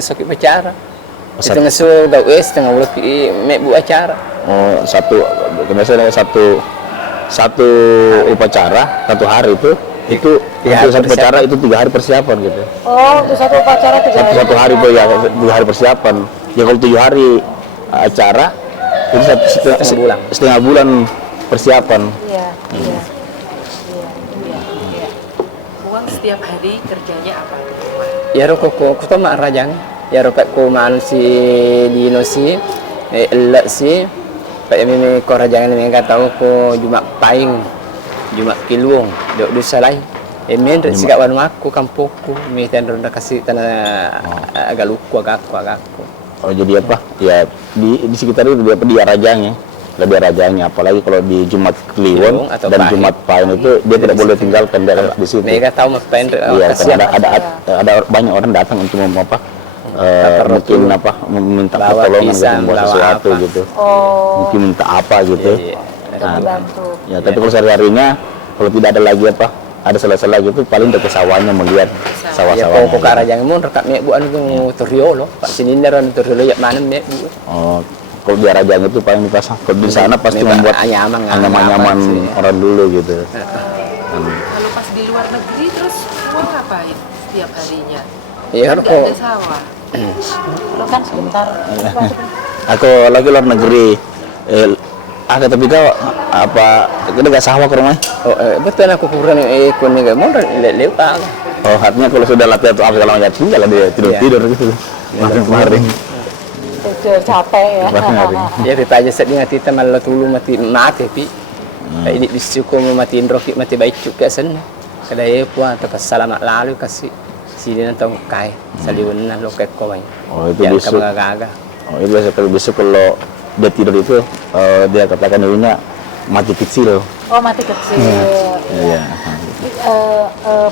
Sakit acara. Satu. Setengah so daw setengah ulah mek bu acara. Oh, biasanya satu upacara satu hari itu Ya, untuk satu upacara itu 3 hari persiapan gitu. Oh, untuk satu upacara 3 hari. Satu hari itu ya 3 hari persiapan. Ya kalau 7 hari acara itu setengah bulan persiapan. Iya, iya. Uang setiap hari kerjanya apa? Ya rokok ko to mak rajang. Ya rokok ko man si dino si elak si pak mi ko rajangan mi kata ko Jumat Paing. Jumat Kiluong dok dusalai. Men sikat wanu aku kampungku mi tan ronda kasih tanah agak luku agak aku. Oh jadi apa? Ya di sekitar itu dia rajangnya. Lebih rajanya, apalagi kalau di Jumat Kliwon dan Pahing. Jumat Pahing itu dia tidak boleh tinggalkan di situ. Mereka tahu mas Paing. Iya, ada banyak orang datang untuk mungkin meminta pertolongan gitu, membuat sesuatu apa. gitu. Oh, Mungkin minta apa gitu. Iya. untuk membantu. Ya, tapi kalau sehari-harinya kalau tidak ada lagi ada salah-salah gitu paling ke sawahnya melihat Ya sawah-sawahnya. pokok rajangan mun rekat mek bu anu Toriolo, Pak Sinindar anu Toriolo ya mana mek bu. Oh, kalau di Rajang itu paling dipasang. Kalau di sana pasti Memang membuat anyaman sih. orang dulu gitu. Kalau pas di luar negeri terus uang ngapain setiap harinya? Iya Kan nggak ada sawah. Lo kan sebentar. Aku lagi luar negeri. Tapi kau kita nggak sawah ke rumah? Oh, betul aku kurang ikut nih gak mau lewat. Oh, artinya kalau sudah latihan atau apa segala macam tinggal dia tidur gitu. Kemarin. Tidur capek ya. Ya kita aja sedih kita malah tulu mati pi. Ini disuku matiin roki mati baik juga sen. Kada ya puan atau kesalamat lalu kasih sini nonton kai saliwan lo kek kau Oh, itu besok. Oh, itu besok kalau dia tidur itu dia katakan dulunya mati kecil. Oh, mati kecil. Iya.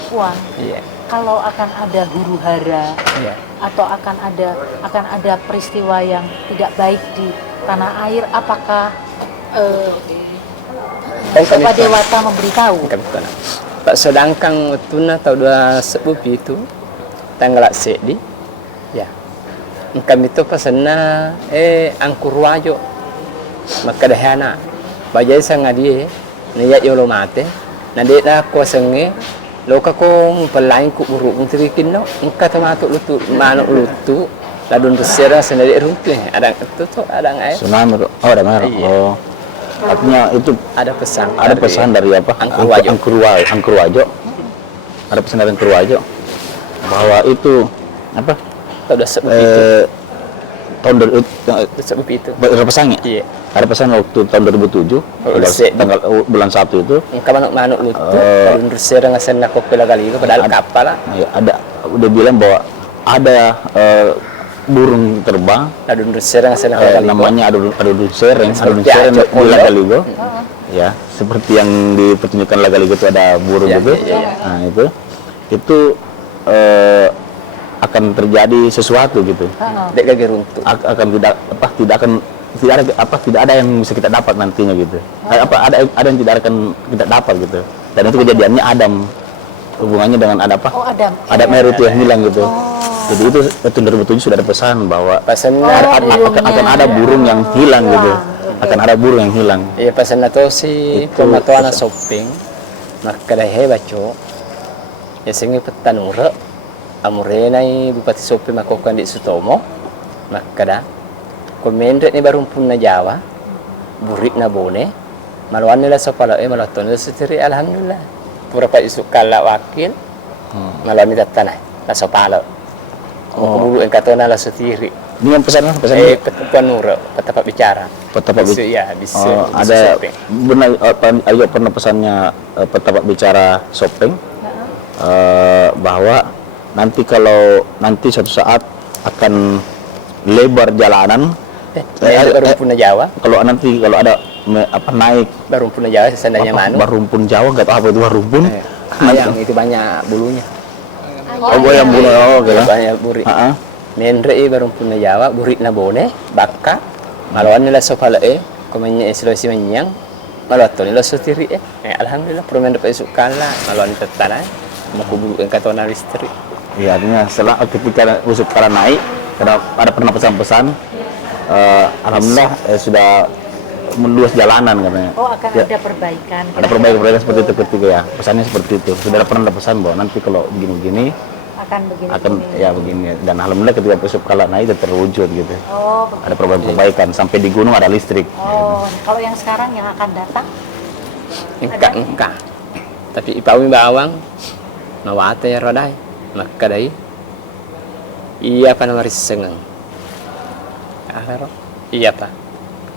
Puan, Iya. kalau akan ada huru hara Iya. atau akan ada peristiwa yang tidak baik di tanah air, apakah Bapak Dewata memberitahu? Pak sedangkan tuna tahun 2010 itu tanggal sedi ya kami itu pasana angkur wajo maka dahana bajai sanga dia niya yolo mate na de na ko sange loka ko palain ku buruk trikin no engka tamato lutu manuk lutu ladun resera sendiri runtuh ada itu tuh ada ngai Tsunami. Oh, ada merah. Iya. Oh. Artinya itu ada pesan dari apa? Angkur Wajo. Ada pesan dari Angkur Wajo bahwa itu apa? tahun 2010 Tahun itu ada pesannya. iya Ada pesan waktu tahun 2007 tanggal bulan 1 itu. engka manuk lutu ladun resera ngasen ko pela kali itu padahal kapal lah Ya, udah bilang bahwa ada burung terbang ladun resera ngasen ko kali namanya adun sereng di Lagaligo. Ya, seperti yang dipertunjukkan Lagaligo itu ada burung Ya, itu. ya. Nah, itu akan terjadi sesuatu gitu. dek gage runtuh Akan tidak ada yang bisa kita dapat nantinya gitu. Ada yang tidak akan kita dapat gitu. Dan itu kejadiannya Adam. Hubungannya dengan Oh, Adam. Adam Meru itu yang hilang gitu. Jadi itu tahun 2007 sudah ada pesan bahwa pasannya akan ada burung yang hilang gitu. Akan ada burung yang hilang. iya pasan na to si Itu pematuan na pesan. shopping makadahe baco ya singi petanura amurena bupati shopping makokan di Sutomo makada komendre ni barumpun na Jawa burik na bone malwan nila sa pala malaton nila sa tiri alhamdulillah pura pa isuk kala wakil malwan ni tatanay na sa pala mukubulu ang katona la sa tiri Ini yang pesan petanura petapak bicara Petapa bisa ya bisa ada shopping. benar Ayo pernah pesannya Petapa bicara shopping bahwa nanti suatu saat akan lebar jalanan baru pun Jawa kalau ada naik baru pun Jawa sesandanya manu barumpun Jawa nggak tahu apa itu barumpun ayam itu banyak bulunya yang bunuh gitu banyak burik menre baru pun Jawa burik na bone bakka malawan nila so pala kumanya Sulawesi manyang malaton nila so tiri alhamdulillah promen dapat isuk kala malawan tetana makubulu ang katona listrik Iya, artinya setelah ketika Yusuf Kala naik, karena ada pernah pesan-pesan, alhamdulillah sudah meluas jalanan katanya. Oh, akan Ya, ada perbaikan. ada perbaikan seperti itu ketika ya, pesannya seperti itu. Sudah pernah ada pesan bahwa nanti kalau begini-begini Akan begini. akan ya begini. Dan alhamdulillah ketika Yusuf Kala naik itu terwujud gitu. Oh, begitu. Ada perbaikan sampai di gunung ada listrik. Oh, kalau yang sekarang yang akan datang? Engka. Tapi ipawi bawang mawate ya rodai. Maka dai iya pa na marisengeng. Aharo. Iya pa.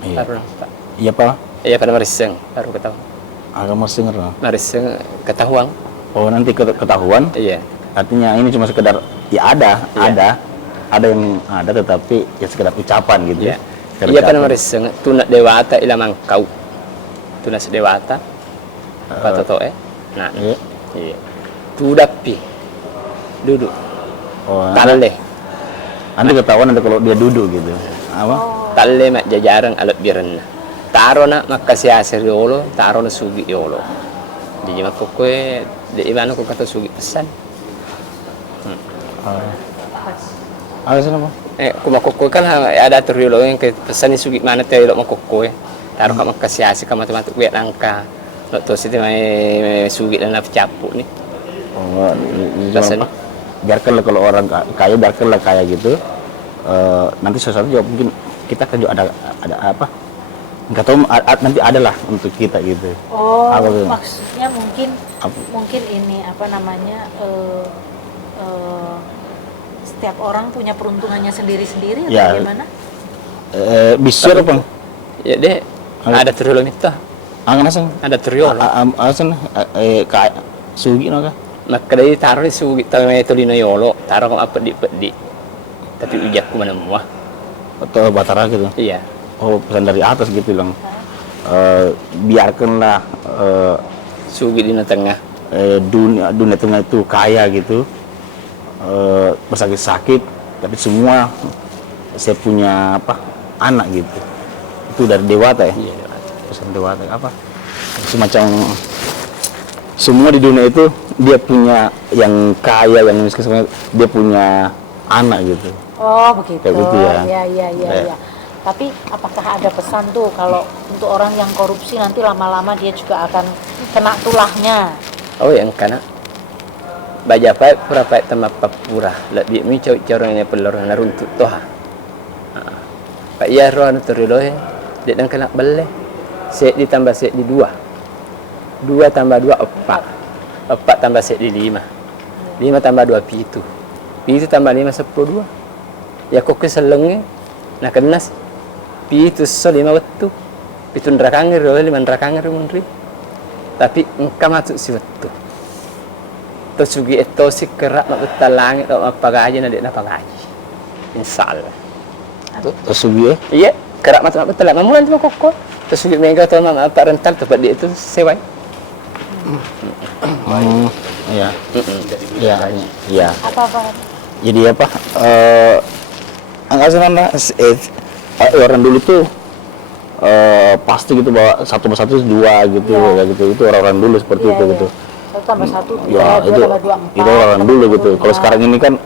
Iya. Baru nampak. Iya Pak, Iya pa na mariseng baru ketahuan. agak masih ngerti. Mariseng ketahuan. Oh nanti ketahuan. Iya. Artinya ini cuma sekedar ya Iya. ada yang ada tetapi ya sekedar ucapan gitu. Iya. Sekedar Iya pa na ucapan. mariseng tuna dewata ilamang kau. Tuna sedewata. Patotoe. Nah. Iya. Iya. Tudapi. Duduk. Oh, Talle. nanti ketahuan ada kalau dia duduk gitu. Apa? Talle mak jajarang alat birenna. Taro na makasiasir yolo, taro na sugi yolo. Di makukwe, di imano ko kata sugi pesan. Ada sih apa? Kumakukwe kan ada atur yolo yang ke pesan ni sugi mana tayo yolo makukwe. Taro ka makasiasir ka matu-matu kuya langka. Lo to siti may sugi na napicapu ni. Oh, Pesan. biarkanlah kalau orang kaya biarkanlah kaya gitu. Nanti sesuatu juga mungkin kita kan juga ada apa? Nggak tahu nanti adalah untuk kita gitu. Oh, Apa tuh? maksudnya mungkin Apa? mungkin ini apa namanya setiap orang punya peruntungannya sendiri-sendiri atau Ya. bagaimana? Bisa apa? Ya deh, ada tur yolo nito. Angan asang. Ada tur yolo. Asan kaya sugi naga. Maka dari taro ni sugi tayo may tolino yolo. Taro ka apedi-pedi. Tapi ujak ko manamua. Atau batara gitu. Iya. Oh pesan dari atas gitu bilang. Biarkanlah Sugi di na tengah. dunia tengah itu kaya gitu, bersakit-sakit, tapi semua saya punya apa anak gitu. Itu dari dewata ya. Iya. Pesan dewata apa? Semacam semua di dunia itu dia punya yang kaya, yang miskin semuanya dia punya anak gitu. Oh, begitu. Kayak gitu ya. Iya. Ya. Tapi apakah ada pesan tuh kalau untuk orang yang korupsi nanti lama-lama dia juga akan kena tulahnya? Oh yang kana. Baja pa pura pa tama papura. Lebih mi cara ini pelor na runtut toha. Pak iya ro anu terilo he. Dia dan kena belle. Set ditambah set di 2. 2 tambah 2 4. 4 tambah set di 5. 5 tambah 2 pitu. Pitu tambah 5 10 2. Ya kok keselenge na kenas. Pitu so 5 wetu. Pitu nrakangir ro 5 nrakangir munri. Tapi engkau masuk si wetu. Terus sugi itu si kerak mak betal langit atau apa gaji nanti nak gaji. Insyaallah. Terus sugi Iya, kerak mak betal lah. Mamulan cuma koko. Terus sugi mega atau mak apa rental tempat dia itu sewa. Iya. Iya. Iya. Apa-apa? Jadi apa? Enggak sebenarnya orang dulu tuh pasti gitu bahwa 1 + 1 = 2 gitu ya gitu. Itu orang-orang dulu seperti itu gitu. 1 tambah 1 Ya, 2 itu tambah 2 4. itu orang dulu gitu. Kalau sekarang ini kan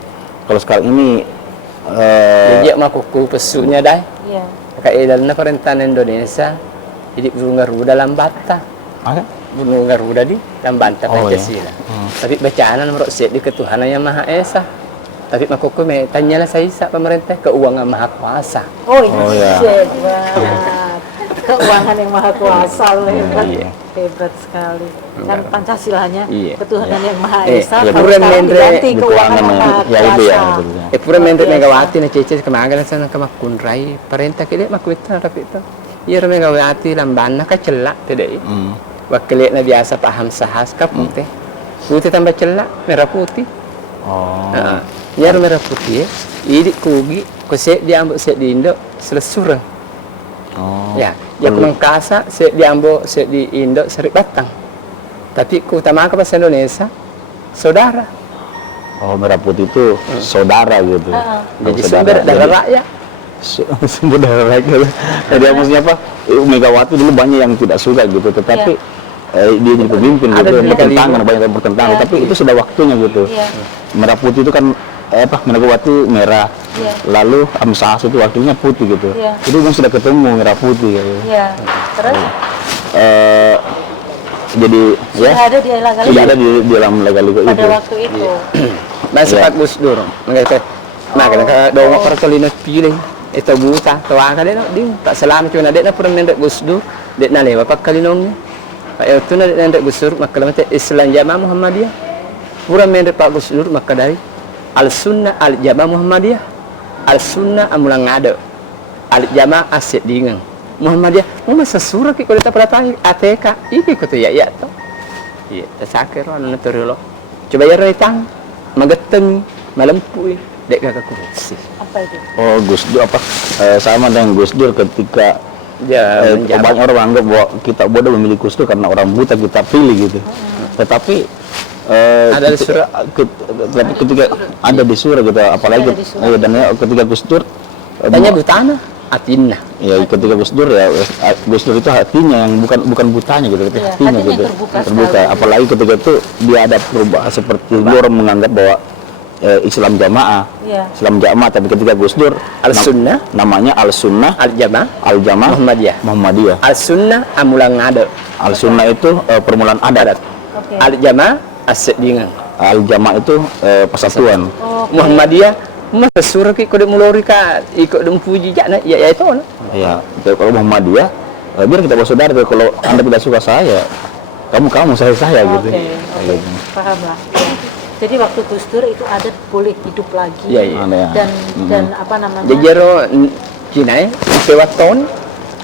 Dia mak koko pesunya dah. Iya. Kayak dalam pemerintahan Indonesia. Jadi burung garuda lambata. apa? Burung garuda di lambata Oh, iya. Pancasila. Tapi bacaan menurut di ketuhanan yang Maha Esa. Tapi mak koko tanyalah saya pemerintah keuangan Maha Kuasa. Oh iya. Hebat. Keuangan yang maha kuasa loh, hebat. Iya. Hebat sekali. Kan Pancasilanya Iya. ketuhanan yang Maha Eh, Esa. ya, Kalau bukan sekarang mendre diganti di keuangan yang Maha ya itu ya. Kuasa. Betul. Pura Menteri Luar biasa. Megawati na cece kemagalan sana kamakunray perintah kili makwita tapi itu. Iya Megawati lambana ka celak tedai. Wakili na biasa paham sahas ka putih. Putih tambah celak merah putih. Oh. Iya merah putih. Idi kugi kose diambil set di Indo selesura. Oh. Ya, ya kumangkasa set diambil set di Indo serik batang. Tapi ku utama ke bahasa Indonesia saudara. Oh, merah putih itu saudara gitu. Jadi sumber darah rakyat. Sumber darah rakyat. Jadi maksudnya apa? Megawati dulu banyak yang tidak suka gitu, tetapi dia jadi pemimpin Ada gitu, di bertentangan, banyak yang bertentangan, Iya. tapi itu sudah waktunya gitu. Iya. Merah putih itu kan Megawati merah, Iya. lalu Amsahas itu wakilnya putih gitu. Iya. Itu kan sudah ketemu merah putih gitu. Iya. Terus Eh, jadi sudah ya ada di legal sudah ada di dalam legal pada itu. waktu itu. Masa Iya. Pak Gus Dur, mereka makanya kalau dong pertolina pilih itu buta, tawa kan dia tak selama cuma dia pernah mendak Gus Dur, dia nale apa kalinongnya. Pak itu nale mendak Gus Dur, maka lemah Islam Jamaah Muhammadiyah. Pura mendak Pak Gus Dur, maka dari Al Sunnah Al Jamaah Muhammadiyah, Al Sunnah amulang ada, Al Jamaah asyik dengan Muhammadiyah. Mau masa surah kita kita pada ATK, ini kata ya toh. Iya, tersakir anu naturilo. Coba ya retang, mageteng, malempui, dek kakak kursi. Apa itu? Oh Gus Dur sama dengan Gus Dur ketika Ya, banyak orang anggap bahwa kita bodoh memilih Gus Dur karena orang buta kita pilih gitu. Tetapi Ada di surat. tapi ketika ada di surah gitu, apalagi Ada di surah. dan ketika Gus Dur Tanya butana, atinna. ya ketika Gus Dur ya Gus Dur itu hatinya yang bukan butanya gitu, tapi Iya, hatinya hatinya gitu terbuka terbuka. sekali. Apalagi ketika itu dia ada perubahan seperti dulu orang menganggap bahwa Islam Jamaah, Iya. Islam Jamaah, tapi ketika Gus Dur Al-Sunnah. namanya Al Sunnah Al Jamaah Al Jamaah Muhammadiyah. Muhammadiyah. Al Sunnah amulang ada. Al Sunnah itu permulaan adat. Oke. Al Jamaah asyik dengan Al Jamaah itu persatuan. Oke. Muhammadiyah. Masa surah ki kode mulori ka ikut dem puji jakna ya itu na. Ya, kalau Muhammadiyah biar kita bersaudara. Kalau Anda tidak suka saya, kamu saya gitu. Oke, paham lah. Ya. Jadi waktu Gus Dur itu adat boleh hidup lagi. Iya, iya. Ada ya. Dan apa namanya? Jejero Cina pewaton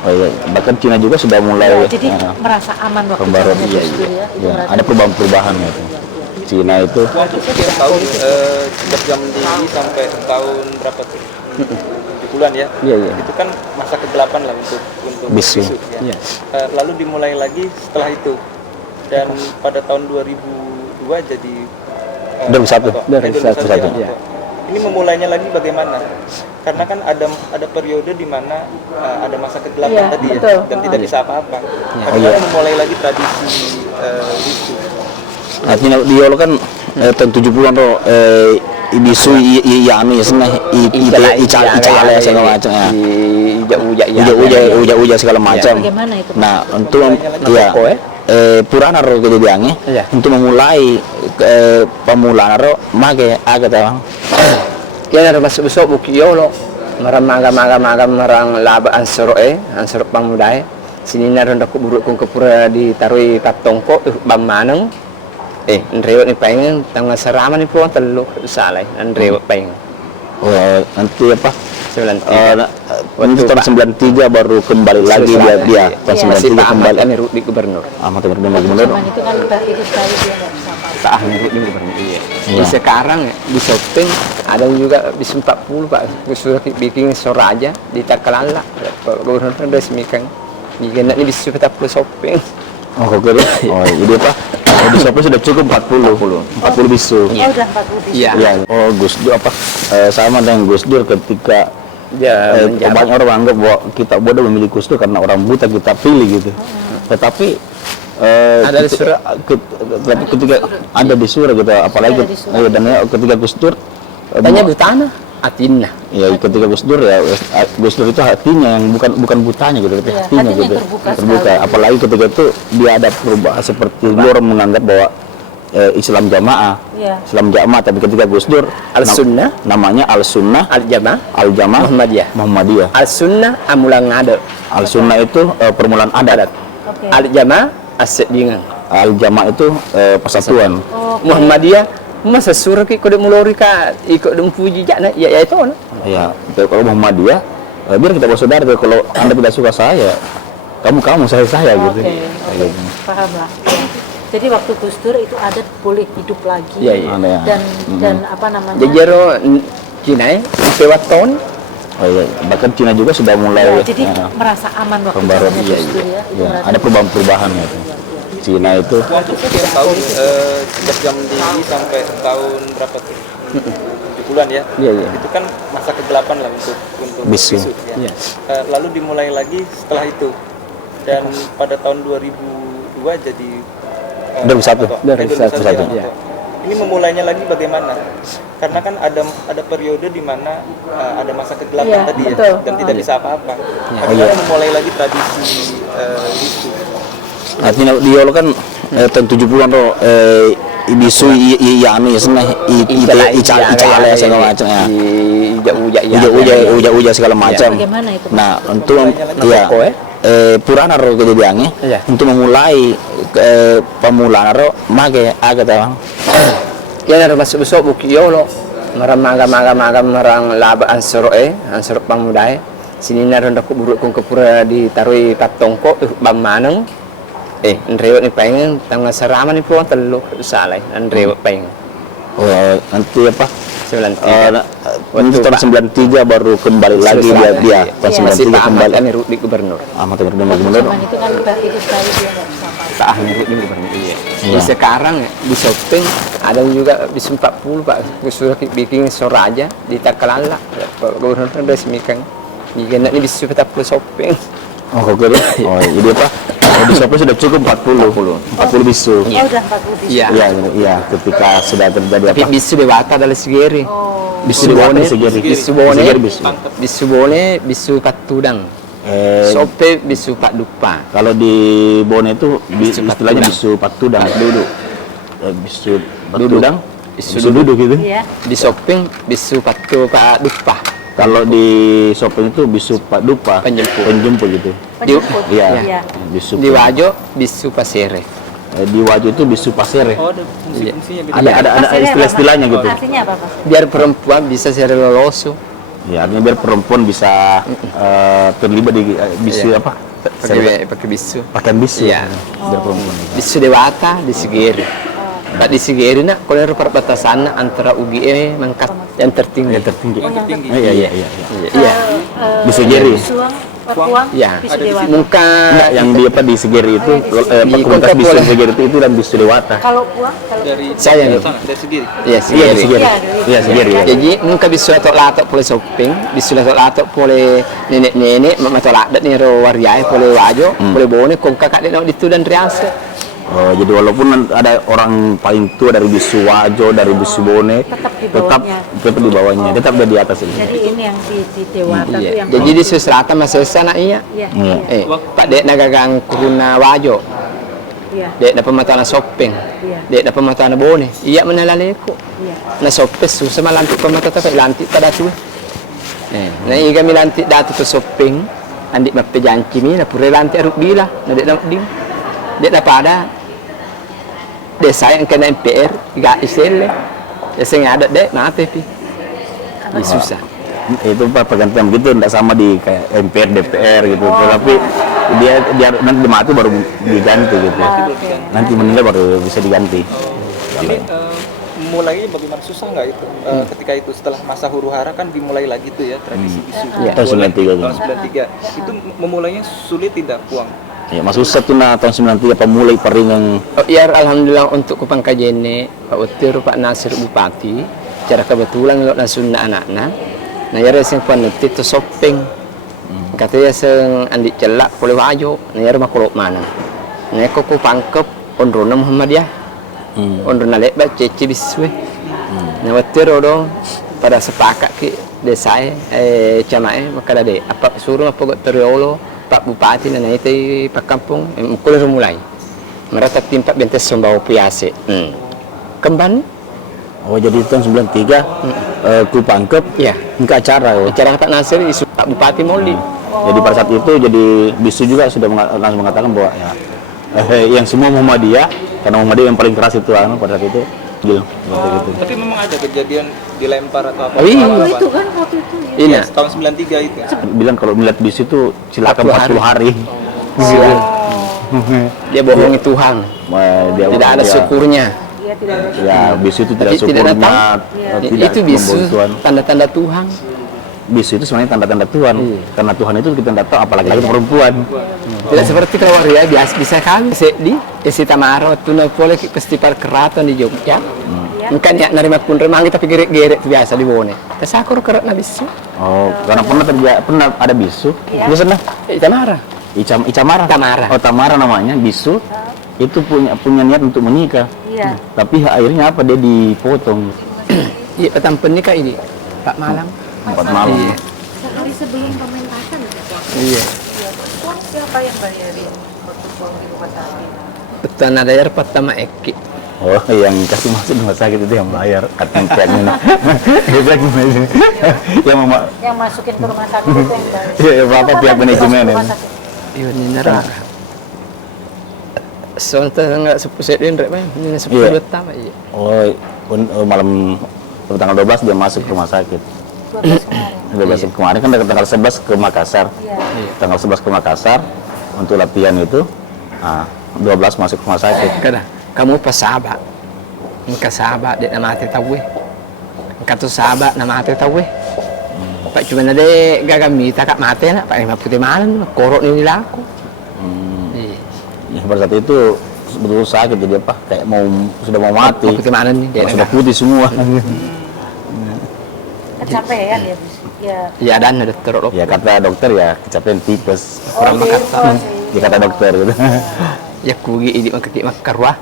Oh iya, bahkan Cina juga sudah mulai Ya, jadi merasa aman waktu pembaruan. zamannya Iya, Gus Dur ya. Itu iya. merasa Ada perubahan-perubahan gitu. Cina itu Untuk sekian tahun sejak zaman dingin sampai tahun berapa tuh? 70-an ya. Iya, iya. Itu kan masa kegelapan lah untuk Bisu. ya. Iya. Lalu dimulai lagi setelah itu. Dan pada tahun 2002 jadi 2001. 2001 ya. Iya. Ini memulainya lagi bagaimana? Karena kan ada periode di mana ada masa kegelapan Iya, tadi betul. ya, dan tidak bisa apa-apa. Bagaimana memulai lagi tradisi bisu? artinya dia kan tahun 70-an tuh bisu ya anu ya sana icale segala macam ya. Uja segala macam. Bagaimana itu? Nah, untuk ya Apa, purana ro jadi diange Iya. untuk memulai pemulaan ro make agak tawang. Kaya na masuk besok buki yolo. Marang marang laba ansoro pamudae. Sini na ron aku buruk kung kepura ditarui patongko bamanang. Nrewot ni pengen tanggal saraman ni po telu salay. Nrewot pengen. Oh, nanti apa? 93. Waktu tahun 93 baru kembali lagi dia tahun Iya. 93 kembali. Kami di gubernur. Ahmad Ibrahim Waktu Gubernur. zaman itu kan itu sekali dia nggak bisa apa. Tak ahli di gubernur. Iya. Iya. Sekarang di shopping ada juga bis 40 Pak. Sudah bikin Soraja di Takalala. Pak Gubernur resmikan. Jika nak ni bis 40 shopping. Oh, kok gitu? Oh, jadi apa? Di Shopee sudah cukup 40 bisu. Oh, udah 40 bis. Iya. Iya. Oh, Gus Dur apa? Sama dengan Gus Dur ketika Ya, banyak orang anggap bahwa kita bodoh memilih Gus Dur karena orang buta kita pilih gitu. Tetapi Ada di surah. tapi ketika ada di surah gitu, apalagi Ada di surah. dan ketika Gus Dur tanya butana atinna. ya ketika Gus Dur ya Gus Dur itu hatinya yang bukan butanya gitu, tapi Iya, hatinya hatinya gitu terbuka terbuka. sekali. Apalagi ketika itu dia ada perubahan seperti dulu orang menganggap bahwa Islam Jamaah, Iya. Islam Jamaah, tapi ketika Gus Dur Al-Sunnah. namanya Al Sunnah Al Jamaah Al Jamaah Muhammadiyah. Al Sunnah amulang ada. Al Sunnah itu permulaan adat. Oke. Al Jamaah asyik dengan Al Jamaah itu persatuan. Oke. Muhammadiyah. Masa surah ki kode mulori ka ikut dem puji jakna ya itu na. Ya, kalau Muhammadiyah biar kita bersaudara. Kalau Anda tidak suka saya, kamu saya gitu. Oke, paham lah. Ya. Jadi waktu Gus Dur itu adat boleh hidup lagi. Iya, iya. Ada ya. Dan apa namanya? Jejero Cina pewaton Oh iya, bahkan Cina juga sudah mulai Ya, jadi ya, merasa aman waktu pembaruan. zamannya Iya, Gus Dur ya. Itu iya. merasa Ada perubahan-perubahan gitu. Cina itu Untuk sekian tahun sejak zaman dingin sampai tahun berapa tuh? 70-an ya. Iya, iya. Itu kan masa kegelapan lah untuk Bisu. ya. Iya. Lalu dimulai lagi setelah itu. Dan pada tahun 2002 2002 jadi 2001. 2001. Ya. Ini memulainya lagi bagaimana? Karena kan ada periode di mana ada masa kegelapan Iya, tadi ya, betul. dan tidak bisa apa-apa. Ya. Bagaimana memulai lagi tradisi itu? Artinya dia lo kan tahun 70-an lo bisu iya anu ya senah icala segala macam ya. Uja segala macam. Bagaimana itu? Nah, untuk ya purana ro kejadiannya Iya. untuk memulai pemulaan ro mage agak tawang. Yan na masuk besok buki yolo. Marang maga marang laba ansoro pamudae. Sini na ron aku buruk kong kepura ditarui patongko bamanang. Nrewat ni pengen tangga saraman ni puang teluk salai nrewat pengen. Oh, nanti apa? 93. Nanti tahun 93 baru kembali lagi dia tahun Masih 93 Pak Ahmad kembali. kan di gubernur. Ahmad Amir Dema gubernur. Zaman itu kan itu sekali dia nggak bisa apa. Pak Ahmad di gubernur. Iya. Iya. Sekarang ya, di shopping ada juga bis 40 Pak. Sudah bikin Soraja di Takalala. Pak gubernur kan resmikan. Jika nak ni bis 40 shopping. Oh, kok gitu. Oh, jadi apa? Di Shopee sudah cukup 40 bisu. Oh, udah 40 bis. Iya. Iya, ketika sudah terjadi Tapi apa? bisu dewata adalah segeri. Oh. Bisu dewata segeri. Bisu bone. Segeri bisu. Bisu bone, bisu patudang. Sope bisu pak dupa. Kalau di Bone itu Bisu istilahnya patudang. bisu patudang duduk. Bisu Duduk. patudang, Bisu bisu duduk gitu. Iya. Di shopping bisu patu pak dupa. Kalau di shopping itu bisu pak dupa, penjemput gitu. Penjemput. Iya. Bisu. Di wajo bisu pasere. Di wajah itu bisu pasere. Oh, ada fungsi-fungsinya beda. Ada Pasirnya istilah-istilahnya apa? gitu. Artinya apa, Pak? Biar perempuan bisa sere loloso. Ya, artinya biar perempuan bisa terlibat di bisu Iya. apa? Pakai bisu. Pakaian bisu. Iya. Biar perempuan. Bisu dewata di segeri. Pak di segeri nak kalau perbatasan antara UGE mangkat yang tertinggi. Yang tertinggi. Oh, yang tertinggi. Iya. Iya. Bisu jeri. Puang, Ya. bisu dewata. Muka Enggak, yang di apa di segeri itu fakultas bisu segeri itu dan bisu dewata. Kalau puang, kalau Dari Saya nih. dari segi Iya, Iya, segeri. di segeri. Iya, Iya, segeri. Ya. Jadi muka bisu latok latok boleh shopping, bisu latok latok boleh nenek-nenek, matok latok ni ro wariai boleh wajo, boleh bone kong kakak dia nak itu dan riasa. Oh, jadi walaupun ada orang paling tua dari bisu wajo, dari bisu bone, Tetap di tetap bawahnya. di bawahnya, tetap dia di atas ini. jadi ini yang di dewata tuh Iya. yang Jadi di Selatan masih sana iya. Iya. Iya. Pak dek nagagang kuruna wajo, Iya. dek dapat mata na shopping, Iya. dek dapat mata na bone. Iya menalaleko. Iya. Na shopping susah malantik pemata tapi lantik pada tu. Na iga mi lantik datu tu shopping, andik mapejanci mi na pure lantik aruk bila, na dek nak ding. Dek dapat ada desa yang kena MPR, gak isele. Desa yang ada dek, maaf pi. Ini susah. Itu pergantian begitu, tidak sama di kayak MPR, DPR gitu. Tapi dia nanti mati baru diganti gitu. Nanti meninggal baru bisa diganti. Jadi mulainya bagaimana, susah nggak itu? Ketika itu setelah masa huru hara kan dimulai lagi tuh ya tradisi bisu. Iya. Tahun 93. Tahun 93. Itu memulainya sulit tidak, Puang? Ya, masuk satu na tahun 93 pemulai peringan. Oh, ya alhamdulillah untuk kupang kajene Pak Utir, Pak Nasir Bupati. Cara kebetulan lo nasunna anak-anak. Nah ya sing panuti tu shopping. Katanya sing andik celak boleh wajo. Nah ya rumah kolok mana. Nah kok pangkep onrona Muhammadiyah. Onrona lebat ceci biswe. Nah Utir dong pada sepakat ki desa camae maka dade apa suruh apa got teriolo Pak Bupati na naitay Pak Kampung kulo mulai. Merata timpak bentes sombawa piase. Kemban? Oh, jadi tahun 93 ku pangkep Ya. ke acara. Ya. Acara Pak Nasir isu Pak Bupati Moldi. Jadi pada saat itu jadi bisu juga sudah langsung mengatakan bahwa ya yang semua Muhammadiyah, karena Muhammadiyah yang paling keras itu pada saat itu gitu. Tapi memang ada kejadian dilempar atau apa? Oh, iya. Oh, itu kan waktu itu ya. Iya. Tahun 93 itu. Bilang kalau melihat bisu itu silakan 40 40 hari. Dia bohongi Tuhan. Tidak ada syukurnya. Iya, tidak ada. Ya, bisu itu tidak Tapi tidak syukurnya, datang. tidak Itu bisu membawa Tuhan. tanda-tanda Tuhan. Bisu itu sebenarnya tanda-tanda Tuhan. Karena Tuhan itu kita tidak tahu, apalagi lagi perempuan. Tidak seperti kalau waria biasa bisa kali. Di Esi Tamaro tu na pole festival keraton di Jogja. Mungkin ya nerima pun remangi tapi geret-geret biasa di Bone. Tesakur kerat na bisu. Oh, karena pernah ada bisu. Iya. Terus nah, Tamara. Icamara. Tamara. Oh, Tamara namanya, bisu. itu punya niat untuk menikah. Iya. Tapi akhirnya apa, dia dipotong Iya, petang pernikah ini Pak Malam. 4 malam. Iya. Sehari sebelum pementasan itu. Iya. Uang siapa yang bayarin waktu uang di rumah sakit? Betul ada air pertama Eki. Oh, yang kasih masuk rumah sakit itu yang bayar katanya pihaknya. Dia bilang gimana? Yang mama, Yang masukin ke rumah sakit itu yang bayar. iya berapa pihak manajemen Rumah ini? sakit. Iya, ini neraka. Soalnya nggak sepuluh ini rek, ini Iya. 10 pertama iya. Oh, malam tanggal 12 dia masuk ke rumah sakit. 12 kemarin. 12 kemarin kan tanggal 11 ke Makassar. Iya. Tanggal 11 ke Makassar untuk latihan itu. Nah, 12 masuk ke rumah sakit. Kada, kamu pas sahabat. Engkau sahabat dia nama hati tahu. Engkau tuh sahabat nama hati tahu. Pak cuma ada gagami tak mati nak, Pak lima putih malam korok ini laku. Iya. Ya, pada saat itu betul sakit, jadi apa? Kayak sudah mau mati. Putih malam nih dia. Sudah putih semua. Kecapean ya. Ya. Iya, dan ada teruk. Ya kata dokter ya kecapean tipes. Orang makan. Ya kata dokter gitu. Ya kugi ini makar wah.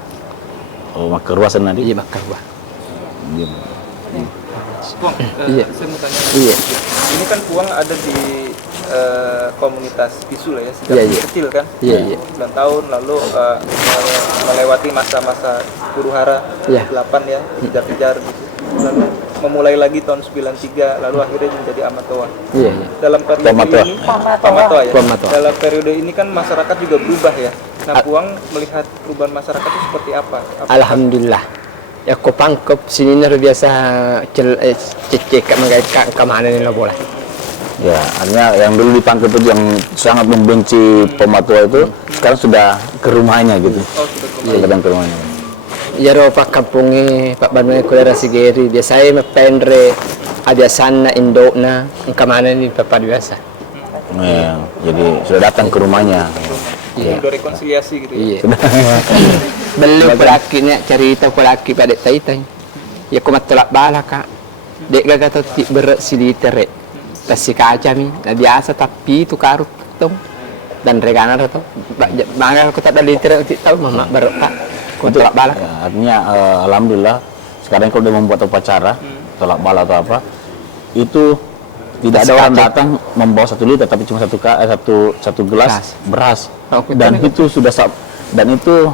Oh, mak keruasan nanti. Iya makar wah. Iya. Puang, Iya. saya mau tanya. Iya. Ini kan Puang ada di komunitas bisu lah ya, sejak Iya, iya. kecil kan? Iya, iya. 9 tahun lalu melewati masa-masa huru hara Iya. 8 ya, kejar-kejar gitu. Lalu memulai lagi tahun 93, lalu akhirnya menjadi amatoa. Iya, iya. Dalam periode Pamatoa. ini, Pamatoa. ya. Pamatoa. Dalam periode ini kan masyarakat juga berubah ya. Nah, Puang melihat perubahan masyarakat itu seperti apa? Alhamdulillah. Ya ko pangkep sini nih biasa cecek mengkaitkan kemana nih lo boleh. Ya, artinya yang dulu ditangkap itu yang sangat membenci Pamatoa itu sekarang sudah ke rumahnya gitu. Oh, sudah kembali. Sudah datang ke rumahnya. Ya ro pak kampungi pak Banui kulera sigeri biasanya mependre ada sana indokna kemana nih papa biasa. Ya, jadi sudah datang ke rumahnya. Iya. Udah rekonsiliasi gitu ya. Iya. Belum pelaki cerita pelaki pada taitai. Ya ko matolak bala kak. Dek gaga to ti berat siliter. Tasi kaca mi. Nah biasa tapi itu karut tong. Dan regana to. Bangga ko tak ada liter ti tahu mama berat pak. Ko tolak bala. Ya, artinya alhamdulillah sekarang kalau udah membuat upacara tolak bala atau apa itu tidak ada orang datang membawa 1 liter tapi cuma satu gelas beras Oh, dan itu sudah dan itu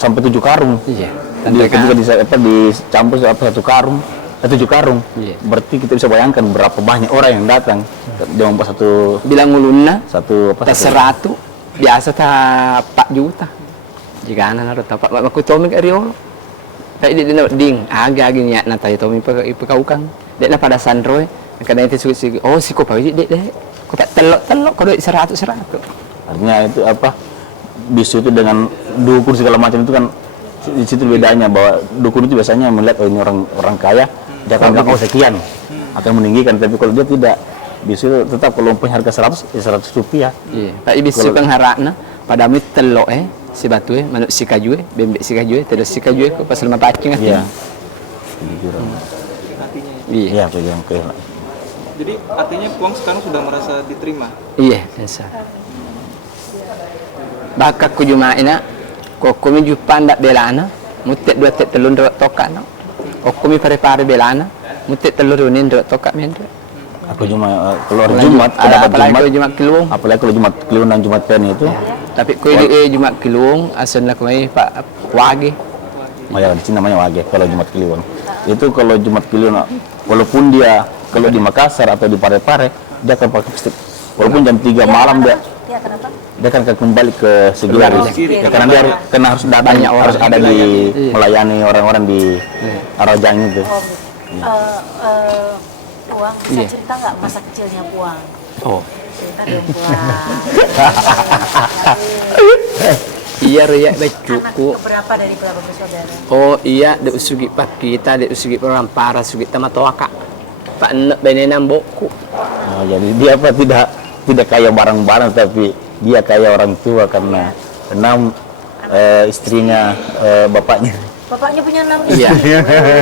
sampai 7 karung. Iya. Ketika dicampur satu karung 7 karung. Iya. Berarti kita bisa bayangkan berapa banyak orang yang datang dia membawa Bilang ulunna satu ta 100 biasa ta 4 juta. Jika anak harus tapak aku tomi ke Rio. Kayak dia ding agak niat na tayo tomi pa ipakaukang. Dek na pada sandroy. Kadang itu sugi oh si ko pa dek. Ko tak telok ko 100. Artinya itu apa, bisu itu dengan dukun segala macam itu kan di situ bedanya, bahwa dukun itu biasanya melihat oh ini orang kaya dia akan bilang oh sekian akan meninggikan, tapi kalau dia tidak, bisu itu tetap kalau punya harga 100 ya 100 rupiah. Iya. Pak bisu pengharapna pada mi telok si batu manuk si kaju bembek si kaju terus si kaju ko pasal mapacing ati. Iya. Hatinya. Iya. Iya, pegang ke. Jadi artinya Puang sekarang sudah merasa diterima. Iya, insya. Baka ko jumaina ko kumi jupan dak belana mutet 2 tek telun ro tokana. O kumi pare-pare belana mutet telur unin ro tokak mendre. Aku cuma keluar Jumat, ada apalagi Jumat, Jumat Kilung. apalagi kalau Jumat Kliwon dan Jumat Pen itu. Tapi ko Jumat Kilung asan lah kami Pak Wage. Oh ya, di sini namanya Wage kalau Jumat Kliwon. Itu kalau Jumat Kliwon walaupun dia kalau di Makassar atau di Parepare dia akan pakai plastik. Walaupun jam 3 malam dia kenapa? dia akan kembali ke Sigiri. Ya, karena dia harus datang, harus ada di melayani orang-orang di Arojang itu. Oh, Puang, bisa cerita nggak masa kecilnya Puang? Oh. Cerita dong Puang. Iya ria Anak bacuku. keberapa dari berapa bersaudara? Oh iya de usugi pak kita de usugi orang para sugi tamatoaka. Pak enek benenam boku. Nah, jadi dia apa tidak kaya barang-barang, tapi dia kaya orang tua karena 6 istrinya bapaknya. Bapaknya punya 6 Iya. istri.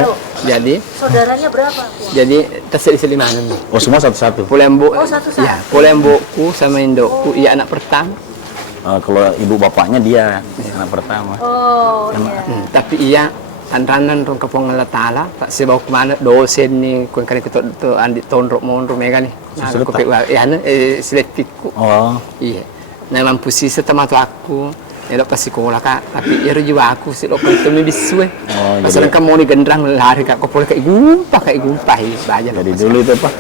Oh, Jadi saudaranya berapa? Puang? jadi terus selimanan nih. Oh, semua satu-satu. Pulembo. Oh, satu-satu. Ya, pulemboku sama indokku iya anak pertama. Kalau ibu bapaknya dia anak pertama. Oh iya. Tapi iya tanranan rong kapong Allah Ta'ala tak sibaw kumana dosen ni kung kani ko to andi tonro monro mega ni Susunod ko pe siletikku Oh, iya na mampu sisa tamato aku elok ka sekolah ka tapi iro jiwa aku si lokal tumi biswe Oh, pasaran ka mo ni gendrang lari ka ko pole ka igumpa baja jadi dulu itu apa?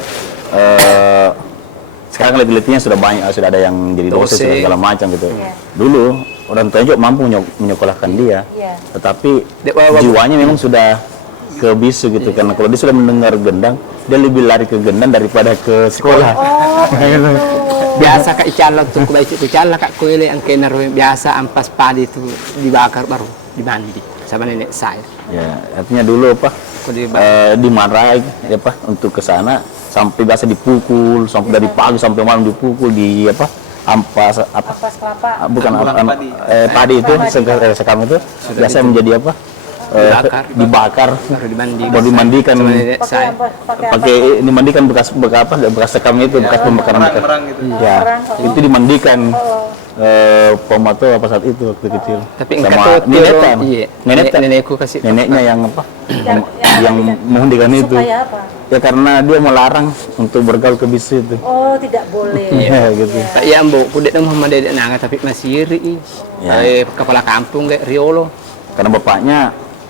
Sekarang lebih-lebihnya sudah banyak, sudah ada yang jadi dosen Dosen. segala macam gitu. Iya. Dulu orang tua juga mampu menyekolahkan dia, Iya. tetapi Dek, wah, jiwanya memang sudah ke bisu gitu. Karena kalau dia sudah mendengar gendang, dia lebih lari ke gendang daripada ke sekolah. Oh gitu. biasa ka icala tuh ko baik icala ka ko ile ang kenaro biasa ampas padi itu dibakar baru dimandi sama nenek saya Ya, artinya dulu apa? ko di Dimarahi ya apa untuk ke sana sampai biasa dipukul sampai dari pagi sampai malam dipukul di apa? Ampas apa? Ampas kelapa. Bukan Ambulan apa? padi. Padi itu sekam itu biasa menjadi apa? Dibakar baru dimandi baru dimandikan sama nenek Pakai saya apa? Pakai apa? pakai dimandikan bekas sekam itu bekas pembakaran bekas merang gitu. ya Merang, itu dimandikan pemato apa saat itu waktu kecil tapi sama engkau tuh nenetan iya nenetan nenekku kasih neneknya yang apa yang mandikan. memandikan itu Supaya apa? ya karena dia melarang untuk bergaul ke bisu itu Oh tidak boleh. ya gitu tak ya ambo kudet nama mama dedek nanga tapi masih iri Ya. kepala kampung kayak Riolo karena bapaknya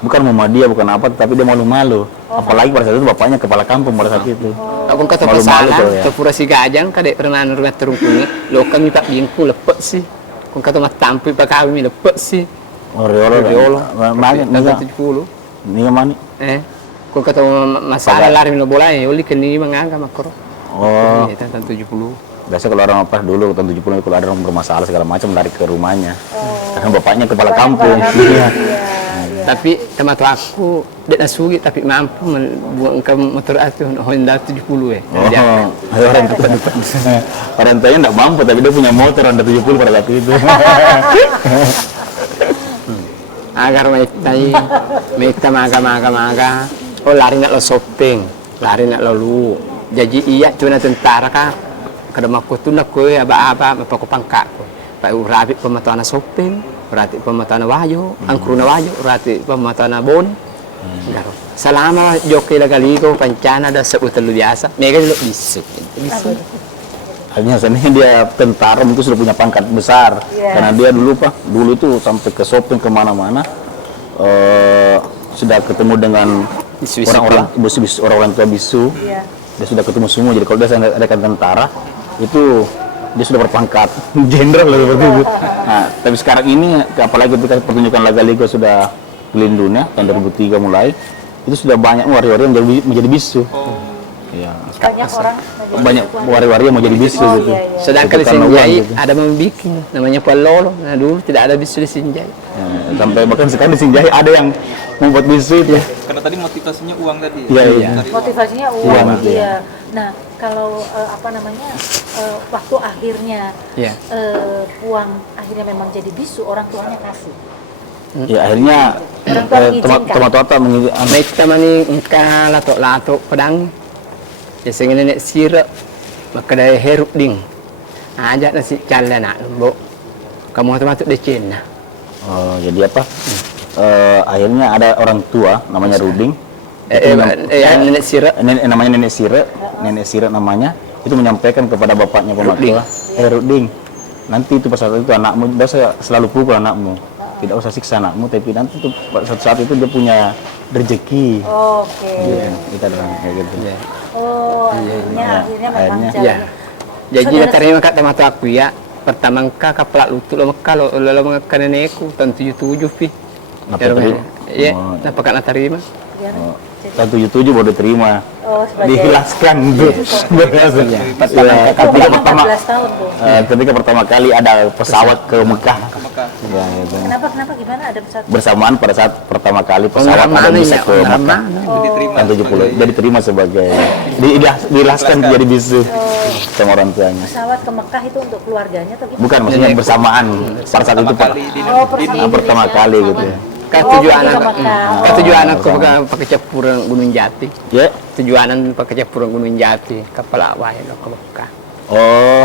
bukan Muhammadiyah bukan apa tapi dia malu-malu apalagi pada saat itu bapaknya kepala kampung pada saat itu aku kata Malu-malu pasalan tuh, ya. tepura si gajang kadek pernah rumah terung kuni lo kami pak bingku lepet sih kung kata mat tampi pak kami lepet sih oh Riolo makin tanggal 70 ini mana kung kata masalah lari no bola ya uli kini manganga makro oh tanggal 70 biasa kalau orang apa dulu tahun 70 kalau ada orang bermasalah segala macam lari ke rumahnya karena bapaknya kepala kampung iya tapi teman tua aku dek nasugi tapi mampu buang ke motor itu Honda 70 ayo orang tuanya enggak mampu tapi dia punya motor Honda 70 pada waktu itu agar mereka maga oh lari nak lo shopping lari nak lo lu jadi iya cuma tentara kah kada mako tu nak ko aba mapako pangka ko pa urabi pamatuana shopping urati pamatuana wayo angkruna wayo urati pamatuana bon garo selama joki lagaligo pancana ada sebutan lu biasa mega lu bisu hanya sebenarnya dia tentara mungkin sudah punya pangkat besar karena dia dulu tuh sampai ke shopping kemana-mana sudah ketemu dengan orang-orang tua bisu dia sudah ketemu semua jadi kalau dia ada tentara itu dia sudah berpangkat jenderal lah seperti itu. Nah, tapi sekarang ini apalagi ketika pertunjukan Laga Liga sudah keliling dunia tahun 2003 mulai itu sudah banyak warrior yang menjadi bisu. Ya. Banyak orang Banyak warrior yang mau jadi bisu gitu. sedangkan di Itu karena Sinjai uang, gitu. ada membikin namanya Palolo nah dulu tidak ada bisu di Sinjai Ya, sampai bahkan sekarang di Sinjai ada yang membuat bisu itu. Karena tadi motivasinya uang tadi. Iya, iya. Cari uang. motivasinya Uang, uang. iya. Iya. Nah kalau apa namanya waktu akhirnya Iya. Puang akhirnya memang jadi bisu orang tuanya kasih. Ya akhirnya Orang tua mengizinkan. teman-teman mengizinkan. may tamani ka lato pedang ya sing nenek sira makada heruk ding aja na si cala na bo kamu tuh de Cina Jadi apa? Akhirnya ada orang tua namanya Ruding. nenek sira Namanya Nenek Sira namanya itu menyampaikan kepada bapaknya pematua, Ruding, nanti itu pas saat itu anakmu biasa selalu pukul anakmu, tidak usah siksa anakmu, tapi nanti itu saat itu dia punya rezeki. Oke. Iya, kita bilang kayak gitu. Oh akhirnya memang Akhirnya. jalannya. ya jadi terima kat teman aku ya pertama kapelak lutut lo kalau lo mengakan nenekku tahun 77 pi Napa terima? ya Oh. napa kan terima Gimana? Tahun 77 baru diterima. Oh sebagai Dihilaskan tuh. pertama 14 tahun tuh. Ketika pertama kali ada pesawat ke Mekah. ke Mekah. Ya, gitu. Kenapa gimana ada pesawat? Bersamaan pada saat pertama kali pesawat ada bisa ke Mekah. Diterima. Tahun 70 jadi terima sebagai dihilaskan jadi bisu sama orang tuanya. Pesawat ke Mekah itu untuk keluarganya atau gimana? Bukan maksudnya bersamaan pada saat itu Kali di Oh pertama pertama kali gitu ya. ketujuh pergi anak ke Mekah. ketujuh anak pakai campuran Gunung Jati Ya. tujuanan pakai campuran Gunung Jati kepala wae lo ke Mekah Oh.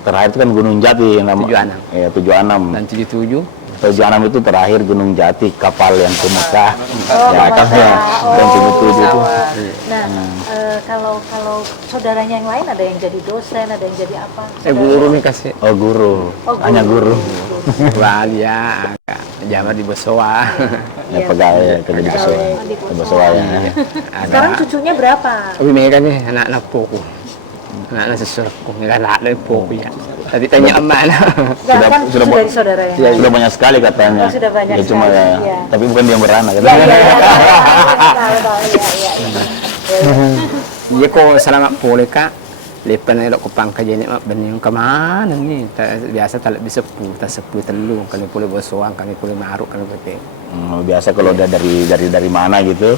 terakhir itu kan Gunung Jati yang nama 76. ya 76. Dan 77 76 itu terakhir Gunung Jati, kapal yang ke Mekah. Ya ke kapalnya Mekah. dan 77 itu. Nah, kalau saudaranya yang lain ada yang jadi dosen, ada yang jadi apa? guru nih kasih. Oh guru, Oh, hanya guru. Wah, ya agak jamar di Bosowa. Ya pegawai kerja di Bosowa. Di Bosowa ya. Sekarang cucunya berapa? Tapi mereka nih anak-anak poku. Anak-anak sesuatu, mereka anak dari poku ya. Tapi tanya mana? Enggak kan sudah sudah dari saudara yang Iya, lain. Sudah banyak sekali katanya. Oh, sudah banyak ya, cuma sekali, ya, iya. tapi bukan dia yang beranak. Ya, ya, ya. Tahu. Iya kok selamat pulih kak. Lepas ni dok kupang kerja ni mak bening ke mana ni? Biasa tak bisa tak sepu telu kami pulih Bosoang, kami pulih Maruk, kami putih. Biasa kalau udah dari mana gitu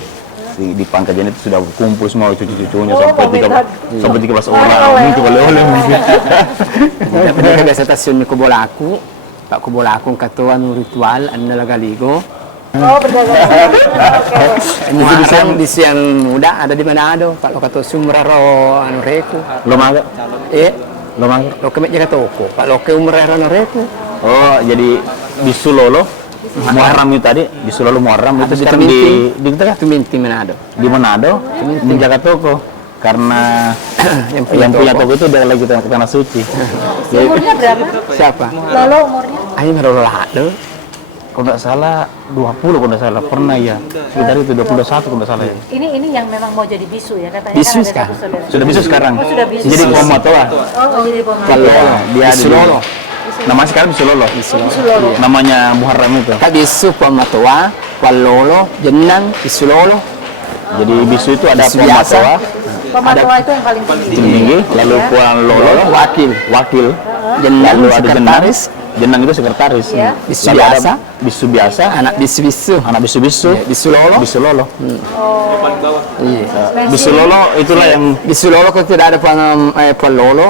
di pangkajan itu sudah kumpul semua cucu-cucunya sampai 13 orang mungkin oleh-oleh mungkin. Tapi kan biasa stasiun ni Kubolaku, Pak Kubolaku ketua ritual anda lagaligo. Oh, berdagang. Muharram di siang muda ada di Manado. Pak Lokato Sumrero anu reku. Lo maga? Lo maga? Lo kami jaga toko. Pak Loke Umrero anu reku. Oh, jadi di Sulolo Muharram itu tadi, di Sulolo Muharram itu sekarang di kita Itu minti Manado. di Manado menjaga toko karena yang punya toko itu udah lagi tanah suci. Umurnya berapa? Siapa? Lolo umurnya? Ayo merolado. Kalau nggak salah 20 kalau nggak salah pernah ya. Sekitar itu 21 kalau nggak salah ya. Ini yang memang mau jadi bisu ya katanya Bisu kan ada sekarang. satu saudara. Sudah bisa sekarang. Oh, sudah bisu. Jadi Pomatoa. Oh, jadi pemain. Kalau Dia di Sulolo. Namanya sekarang di Sulolo. Sulolo. Namanya Muharram itu. Kak bisu Pomatoa, Kualolo, Jenang, di Sulolo. Jadi bisu itu ada Bisu biasa. Pomatoa, Pematoa itu yang paling tinggi. tinggi, lalu Ya. Kuala Lolo, wakil, Jenang, lalu ada sekretaris. Jenang itu sekretaris. Ya. Bisu Lalu ada biasa. bisu biasa, Anak bisu-bisu. anak bisu-bisu, Di Sulolo. bisu lolo. paling bawah. Iya. Bisu lolo itulah yang Di Sulolo kalau tidak ada pohon lolo,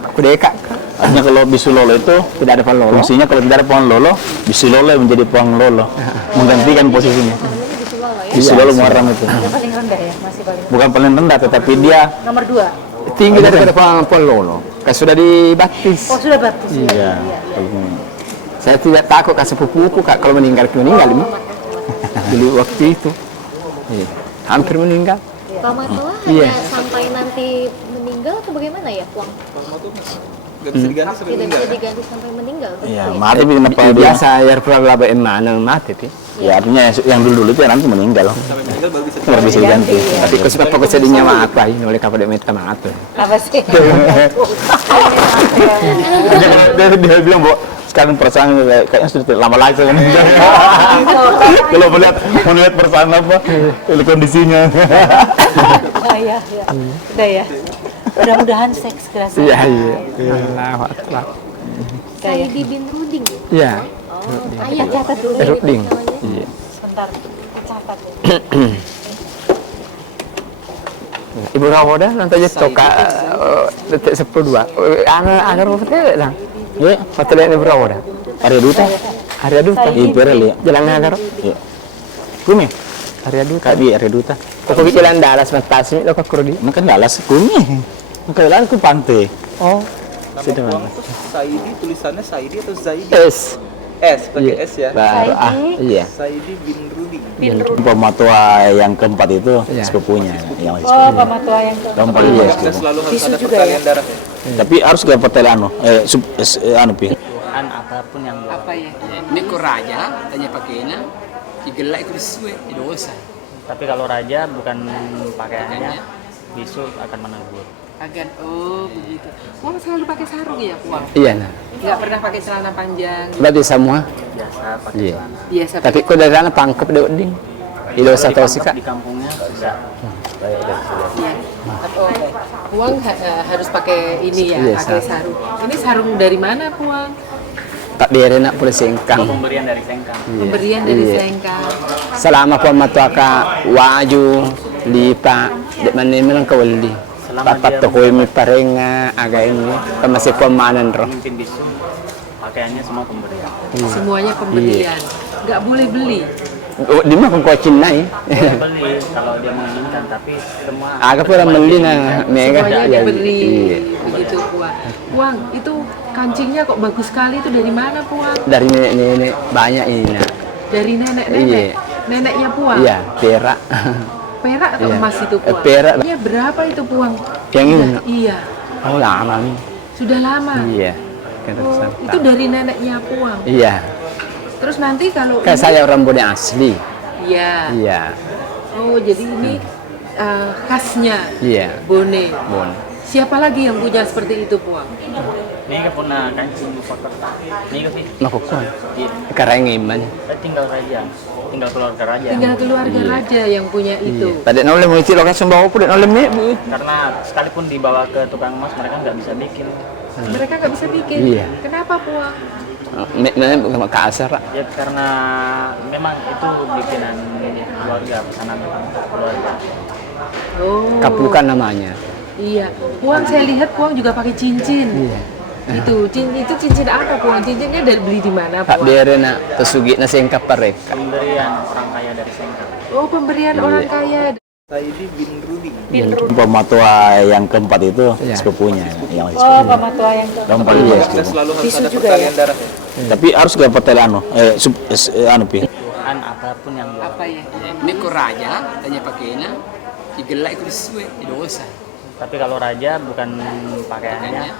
aku dekat. artinya kalau bisu lolo itu Tidak ada pohon lolo. fungsinya kalau tidak ada pohon lolo, bisu lolo yang menjadi pohon lolo, menggantikan posisinya. Bisu lolo Muharram itu. Yang paling rendah ya, masih paling rendah. Bukan paling rendah, tetapi dia Nomor 2. Tinggi daripada pohon lolo. Kan sudah dibaptis. Oh, sudah baptis. ya. Saya tidak takut kak sepupuku kak kalau meninggal ini. Dulu waktu itu. Iya. Hampir meninggal. Pamatoa Iya. hanya sampai nanti meninggal atau bagaimana ya, Puang? Gak bisa diganti sampai Tidak meninggal. bisa diganti sampai meninggal. begitu Ya, ya? mati kenapa dia? Biasa air pura mana mati pi. Ya artinya yang dulu itu ya nanti meninggal. Sampai meninggal baru bisa Baru bisa diganti. Tapi kau sebab kau sedihnya mah apa ini oleh kapal minta maaf tuh. Apa sih? Dia bilang bahwa sekarang perasaan kayaknya sudah lama lagi saya meninggal. Kalau melihat perasaan apa kondisinya. Ya. Udah ya. Mudah-mudahan seks segera selesai. Iya iya. Allahu Akbar. Saidi bin Ruding. Iya. Oh, ayah catat dulu. Ruding. namanya. Iya. Sebentar, catat ya. Ibu Rawoda nanti aja toka detik 10 agar hotel lang. Ya, hotel Ibu Rawoda. Arya Duta. Arya Duta. Iya, ya. Jalan agar. Iya. Kumi. Arya Duta. Kak di Arya Duta. Kok pergi jalan dalas mentasmi lo ke Krudi. Ini kan Dallas Kumi. Kailan ku pantai. Oh, nama Sudah, Puang tuh Saidi, tulisannya Saidi atau Zaidi? S. S, pakai S ya. Baru iya. Saidi bin Ruding. Pematua yang keempat itu Iya. sepupunya yang masih Oh, pematoa yang ke keempat itu. Dan selalu harus Bisu ada juga perkalian ya? darah. Tapi harus ke hotel anu pi. Apapun yang Apa ya? Ini ku raja tanya pakainya. Digelak itu disuwe, dosa. tapi kalau raja bukan pakaiannya bisu akan menegur. Agan, oh begitu. Puang selalu pakai sarung ya, Puang? Iya nah. Nggak pernah pakai celana panjang. Berarti semua. Biasa pakai Iya. celana. Biasa Tapi kok dari sana pangkep deh ding. Di dosa tau sih kak. Di kampungnya bisa. Iya. Oh, Puang harus pakai ini ya, Iya, pakai sarung. sarung. Ini sarung dari mana, Puang? Tak dia nak boleh sengkang. Pemberian dari Sengkang. Pemberian dari Iya. Sengkang. Selama pematuaka waju lipa dek mana memang kawali. Selama Papat dia toko mi parenga aga ini masih pemanan roh. Pemimpin bisu pakaiannya semua pemberian. Semuanya pemberian. Nggak boleh beli. Oh, di mana kau Cina ya? Boleh beli kalau dia menginginkan, tapi semua Agak pula beli nah, mega Semuanya ya, diberi iya. begitu Puang. Puang, itu kancingnya kok bagus sekali, itu dari mana Puang? Dari nenek-nenek banyak ini nak. Dari nenek-nenek. Iya. Neneknya Puang. Iya, perak. Perak atau Iya. emas itu Puang? Perak. Iya, berapa itu Puang? Yang ini nak. Iya, Oh lama nih. sudah lama. Iya. Kena Oh, santap. itu dari neneknya Puang. Iya. Terus nanti kalau Kan saya orang Bone asli. Iya. Iya. Oh, jadi ini khasnya Iya. Bone. Bon. Siapa lagi yang punya seperti itu Puang? ini kan punya kancing di foto. Ini kan sih. Makukuan. Iya. Karang iman. Tinggal raja, tinggal keluarga raja. Tinggal keluarga Iya. raja yang punya itu. Iya. Tadi nolem mau isi lokasi bawa pun nolem nih bu. Karena sekalipun dibawa ke tukang emas mereka nggak bisa bikin. Mereka nggak bisa bikin. Iya. Kenapa Puang? Memang bukan kasar. Ya karena memang itu bikinan keluarga, pesanan keluarga. Oh. Kapukan namanya. Iya. Puang saya lihat Puang juga pakai cincin. Iya. Itu cincin apa Puang? Cincinnya dari beli di mana Pak Puang? Dere nak tesugi na sengkap mereka. Pemberian orang kaya dari Sengkang. Oh, pemberian orang kaya. Saidi bin Ruding. Pematua yang keempat itu Iya. sepupunya yang masih Oh, sepupunya. pematua yang ke Keempat Iya. iya. Dan sepupu. selalu harus Bisu ada juga perkalian ya? darah. Tapi harus ke hotel anu pi. Tuhan apapun yang Apa ya? Ini ko raja tanya pakainya digelak itu disuwe dosa. tapi kalau raja bukan pakaiannya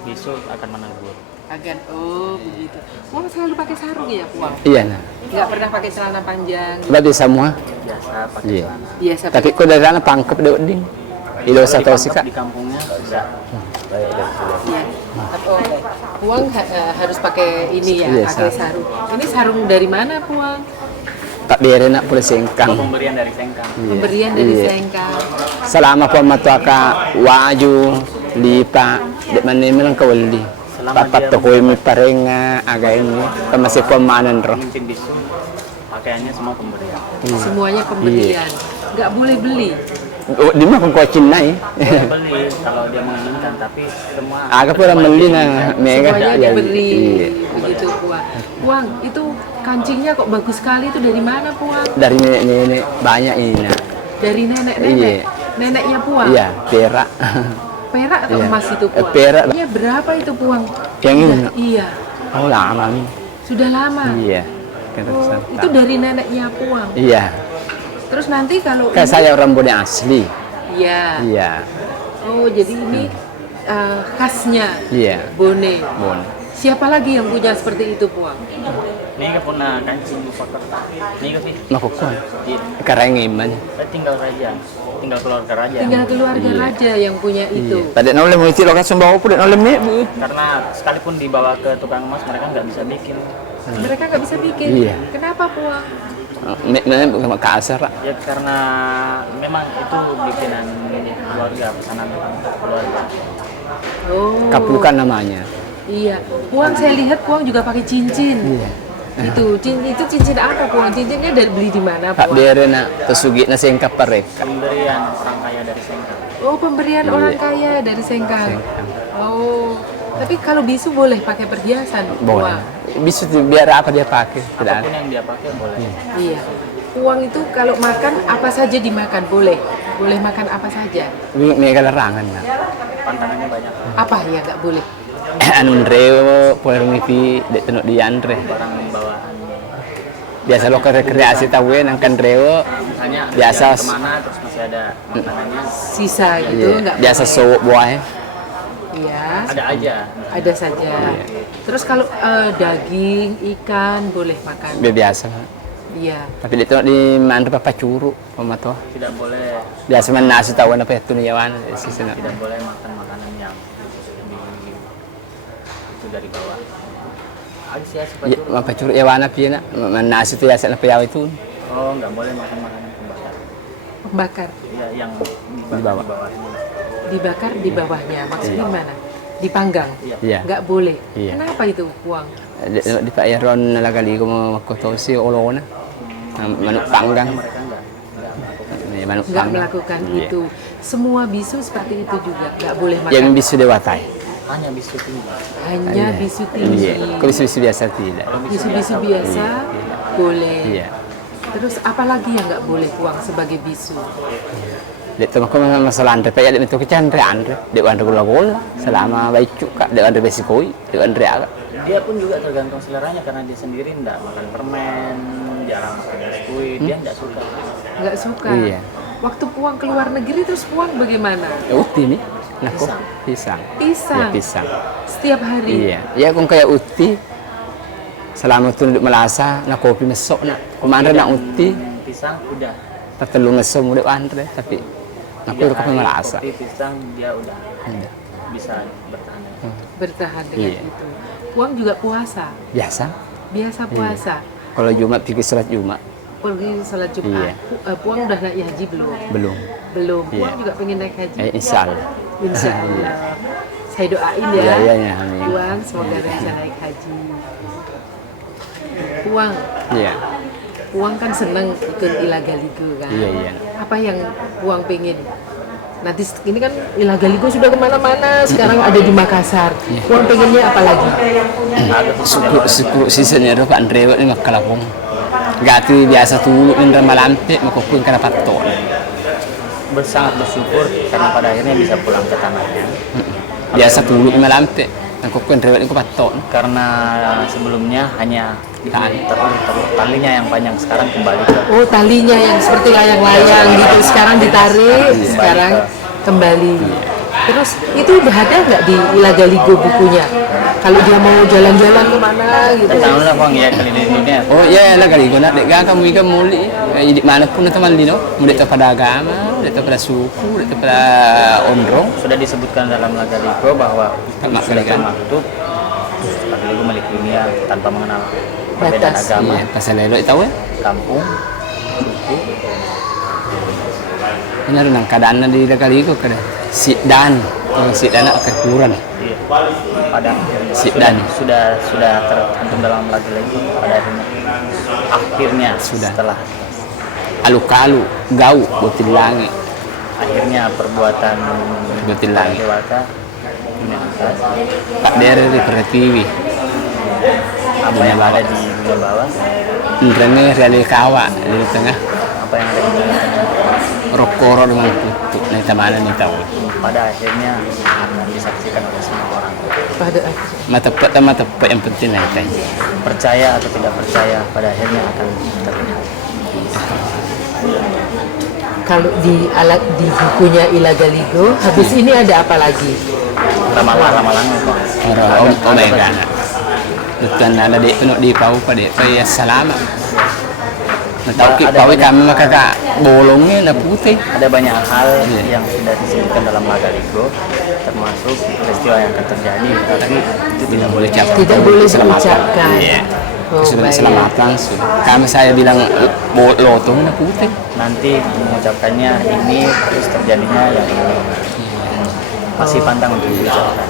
bisu akan menegur. Agan. Oh, begitu. Puang selalu pakai sarung ya, Puang? Iya nah. Nggak pernah pakai celana panjang. Babi semua. Biasa pakai Iya. celana. Biasa. Tapi ko dari sana pangkep deu ding. Idosa tau sih kak. Di kampungnya bisa. Iya. Oh, Puang harus pakai ini ya, Iya, pakai sarung. sarung. Ini sarung dari mana, Puang? Pak Dere nak pula sengkang. Pemberian dari Sengkang. Pemberian dari Iya. Sengkang. Selama pematua ka waju lipa dek mana kawali. Selama Papat dia to ko mi parenga aga ini masih pemanan roh. Pemimpin bisu pakaiannya semua pemberian. Semuanya pemberian. Nggak boleh beli. Oh, di mana kau Cina ya? Boleh beli kalau dia menginginkan, tapi semua Agak pula beli nah mega Semuanya ya. diberi. Iya. Begitu, Puang. Puang, itu kancingnya kok bagus sekali, itu dari mana, Puang? Dari nenek-nenek banyak ini nah. Dari nenek-nenek. Iya. Neneknya Puang. Iya, perak. Perak atau Iya. emas itu, Puang? Perak. Iya, berapa itu, Puang? Yang ini. Iya, iya. Oh lama nih. Sudah lama. Iya. Kena Oh, santap. itu dari neneknya Puang. Iya. Terus nanti kalau Kan saya orang Bone asli. Iya. Iya. Oh, jadi ini khasnya Iya. Bone. Bon. Siapa lagi yang punya seperti itu, Puang? ini kan punya kancing di foto. Ini kan sih. Makukuan. Iya. Karang iman. Tinggal raja, tinggal keluarga raja. Tinggal keluarga Iya. raja yang punya itu. Iya. Tadi nolem mau isi lokasi bawa pun nolem nih bu. Karena sekalipun dibawa ke tukang emas mereka nggak bisa bikin. Mereka nggak bisa bikin. Iya. Kenapa, Puang? Memang bukan kasar. Ya karena memang itu bikinan keluarga, pesanan keluarga. Oh. Kapukan namanya. Iya. Puang saya lihat Puang juga pakai cincin. Iya. Itu cincin apa, Puang? Cincinnya dari beli di mana, Pak Puang? Dere nak tesugi na sengkap mereka. Pemberian orang kaya dari Sengkang. Oh, pemberian Iya. orang kaya dari Sengkang. Sengkang. Oh. Tapi kalau bisu boleh pakai perhiasan, Boleh. Puang. Bisa tuh, biar apa dia pakai. Tidak ada. Apapun yang dia pakai boleh. Iya. Puang itu kalau makan apa saja dimakan boleh. Boleh makan apa saja. Mega larangan nak. Pantangannya banyak. Hmm. Apa ya nggak boleh? Anu reo pola rumipi dek tenok di andre. Barang bawaan. Biasa lo ke rekreasi tahu nangkan reo. Misalnya Biasa- jalan kemana terus masih ada makanannya. Sisa gitu Iya. nggak Biasa boleh. sowok buah. Iya. Ada aja. Ada saja. Iya. Terus kalau daging, ikan boleh makan. Biasa. Iya. Tapi dia tengok di mana papa curu pemato. Tidak boleh, Biasa mana nasi tahu apa itu nih yawan sisi nak. tidak boleh makan makanan yang itu dari bawah. Asia Ya, apa curu yawan apa ya nak? Mana nasi itu ya sana payau itu Oh, nggak boleh makan makanan pembakar. Pembakar. Ya, yang Di bawah. Dibakar di bawahnya. Maksudnya gimana? Dipanggang. Iya. Nggak boleh. Iya. Kenapa itu, Puang? Di Pak Yaron nalagali ko mo kotosi olona. Manuk panggang. Mereka nggak melakukan. Nih, manuk Nggak panggang. melakukan Iya. itu. Semua bisu seperti itu juga. Nggak boleh makan. Yang bisu dewatai. Hanya bisu tinggi. Hanya bisu tinggi. Iya. Kalau bisu biasa tidak. Bisu-bisu biasa boleh. Iya. Terus apa lagi yang nggak boleh Puang sebagai bisu? Dek tu aku memang masalah Andre, pak ya dek itu kecandre Andre, dek Andre gula-gula, selama baik kak, dek Andre besikoi, dek Andre agak. Dia pun juga tergantung seleranya karena dia sendiri enggak makan permen, jarang makan biskuit, dia enggak suka. Nggak suka. Iya. Waktu Puang ke luar negeri terus Puang bagaimana? Uti nih, nah kok pisang. Pisang. Ya, pisang. Setiap hari. Iya, ya aku kayak uti. Selama tu duduk melasa, nak kopi mesok nak. Kemarin nak uti, Pisang udah. tertelu ngesem dek Andre, tapi aku 3 udah kopi hari melasa. kopi pisang dia udah Udah. bisa bertahan. Bertahan dengan Iya. itu. Puang juga puasa. Biasa. Biasa puasa. Kalau Jumat pergi sholat Jumat, Pergi sholat Jumat. Iya. Puang udah naik haji belum? belum. Belum. Iya. Puang juga pengen naik haji. Insya Allah. Insya Allah. Saya doain ya. Iya, iya, iya, amin. Puang semoga bisa naik haji. Puang, Iya, Puang kan seneng ikut Ilagaligo kan. iya, iya. Apa yang Puang pengen? Nanti ini kan Ilagaligo sudah kemana-mana, sekarang ada di Makassar. Iya. Puang pengennya apa lagi? Syukur season ya Pak Andre ini makalapong. Gak tu biasa tu indra malampe makopun kana paton. Sangat bersyukur karena pada akhirnya bisa pulang ke tanahnya. Biasa tu malampe makopun rewet ko paton. Karena sebelumnya hanya talinya yang panjang, sekarang kembali ke Oh, talinya yang seperti layang-layang gitu, sekarang ditarik, sekarang kembali. Terus itu udah ada nggak di Ilagaligo bukunya? Kalau dia mau jalan-jalan kemana gitu? tahu lah Bang ya keliling dunia. Oh iya lah kali guna dek kamu ikan muli di mana pun teman lino, mulai pada agama, mulai pada suku, mulai pada ondrong. Sudah disebutkan dalam Lagaligo bahwa Mak sudah Kaligan. termaktub Lagaligo milik dunia tanpa mengenal perbedaan Batas, agama, Iya, pasal lelo tahu ya. kampung, suku. Ini ada nang keadaan di kali itu kada sidan, sidan nak kekuran. Iya. Pada Sidan. sudah tercantum dalam Lagaligo pada akhirnya Sudah. setelah Alu-kalu, gau, botil langit. akhirnya perbuatan Betul lagi. dewata dunia atas, Pak daerah di Pertiwi. apa yang ada di dunia bawah, Indranya reali kawa di tengah. apa yang ada di dunia tengah, Rokoro dengan kutu. Nah, mana nih tahu. pada akhirnya akan disaksikan oleh semua orang. Pada Mata tepat yang penting lah itu. Percaya atau tidak percaya, pada akhirnya akan terlihat. kalau di alat di bukunya Ilagaligo, habis ini ada apa lagi? Ramalan-ramalan Bang. Orang omega. Tuan ada di penuh di pau pada ya selama. Tahu ki pau kami maka kak bolongnya na putih. Ada banyak hal Iya. yang sudah disebutkan dalam Lagaligo, termasuk peristiwa yang akan terjadi, tapi itu tidak boleh Ucap. Tidak boleh Keselamatan. diucapkan. Iya. Oh, Sudah baik. keselamatan sudah. Kami saya bilang lotong na putih. nanti mengucapkannya ini terus terjadinya yang ini. Masih pantang untuk diucapkan.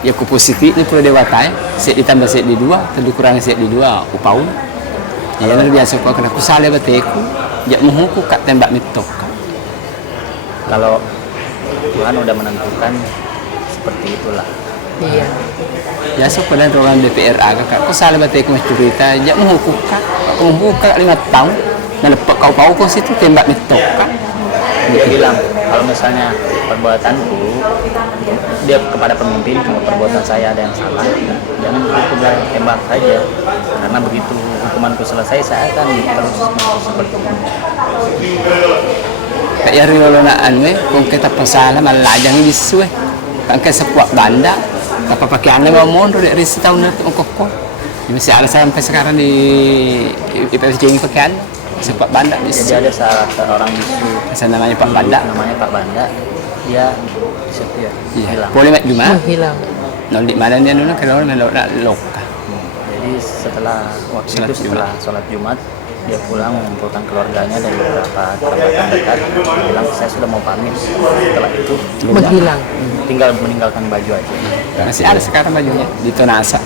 Ya ku positif ni pura dewata set ditambah set di dua, tentu kurang set di dua upau. Ya luar biasa kau kena kusale bateku. Ya muhuku kat tembak mitok. Kalau Tuhan udah menentukan seperti itulah. Iya. Ya so pada orang DPR agak kak kusale bateku mas cerita. Ya muhuku kat, muhuku kat 5 tahun. Dan lepak kau pau kau situ tembak mitok kat. Dia bilang kalau misalnya perbuatanku dia kepada pemimpin, kalau perbuatan saya ada yang salah, jangan hukumlah tembak saja, karena begitu hukumanku selesai saya akan terus seperti ini. Kaya riolo na anu kung kita pasala malajang bisu kan ka sepuak banda apa pakaian mo mondo dari setahun na to koko. Masih ada sampai sekarang di IPSJ pakaian sepuak banda Jadi bisu. ada salah seorang bisu Asa namanya Pak Banda. namanya Pak Banda, dia setia Iya. hilang. Boleh mak Jumat. Menghilang. Non di mana dia nuna kalau melok nak loka. Jadi setelah waktu Sholat itu setelah sholat Jumat dia pulang mengumpulkan keluarganya dan beberapa kerabat dekat, dia bilang saya sudah mau pamit. Setelah itu Menghilang. tinggal meninggalkan baju aja. Masih ada sekarang bajunya di Tonasa.